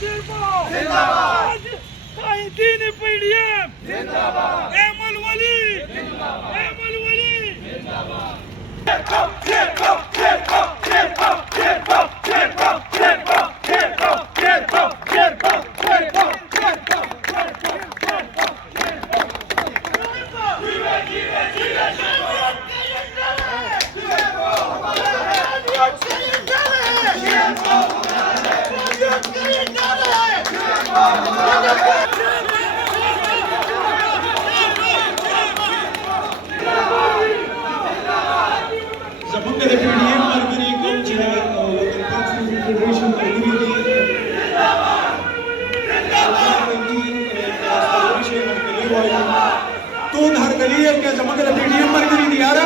जिंदाबाद दीन पीडीएम जिंदाबाद एमल वली Zamanga da PDM margari gwamnati da Local Council Federation margari तो हरकली है क्या zamanga da PDM margari di यार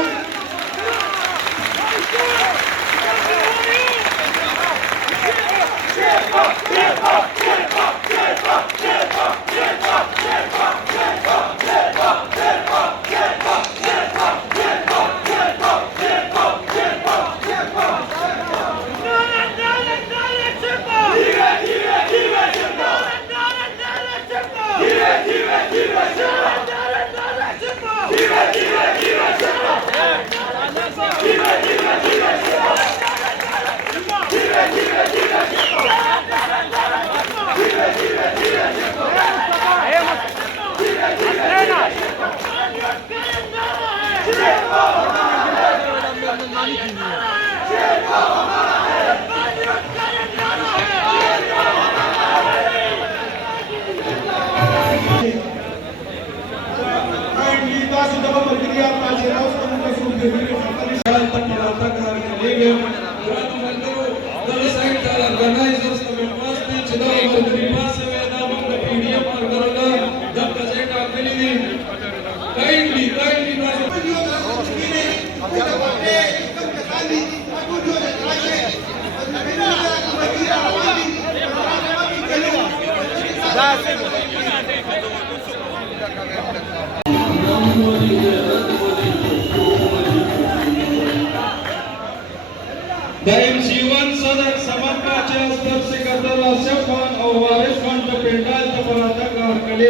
दाइम जीवन सदन समन्वय स्तर से करता आसिफ खान और वारिस खान का पेंडाल का पराठा का हरकली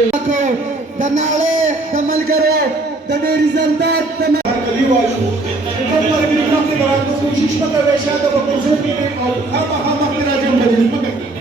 दनाले कमल करो दनेरी जरदात हरकली वाशु तो margari gwamnati da koशिश पता वैशा तो बकुज़े भी और हम अपने राज्य में मजबूत करते